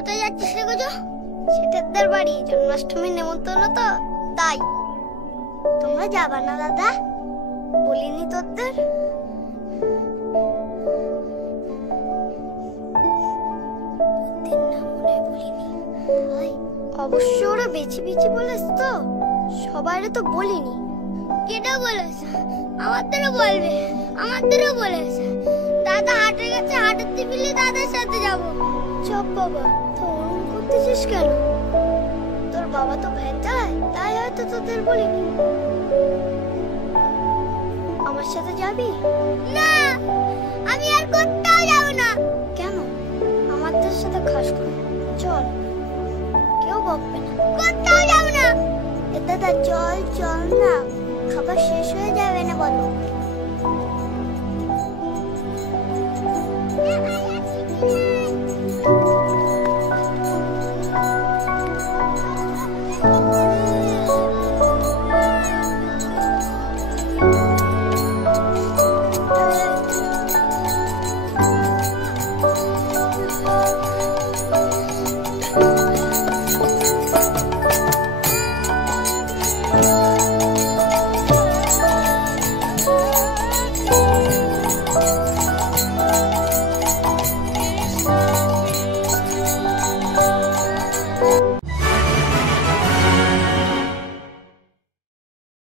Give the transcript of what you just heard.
কোথায় যাচ্ছিস রে গোজো? সেটার বাড়ি, জন্মাষ্টমীর নেমন্তন্ন তো, তাই। তোমরা যাবা না দাদা? বলিনি তোদের? অবশ্য ওরা বেছে বেছে বলেছ তো, সবাইরে তো বলিনি। কেটা বলেছে? আমাদেরও বলবে, আমাদেরও বলেছে। দাদা হাটে গেছে, হাঁটাতে মিলে দাদার সাথে যাবো। চপ বাবা, তো অরুণ করতেছিস কেন? তোর বাবা তো ভ্যান চালায়, তাই হয়তো তোদের বলিনি। আমার সাথে যাবি? না, আমি আর কোথাও যাব না। কেন? আমাদের সাথে খাস করে চল, কেউ বকবে না। কোথাও যাব না। দাদা চল চল না, খাবার শেষ হয়ে যাবে না বলো। না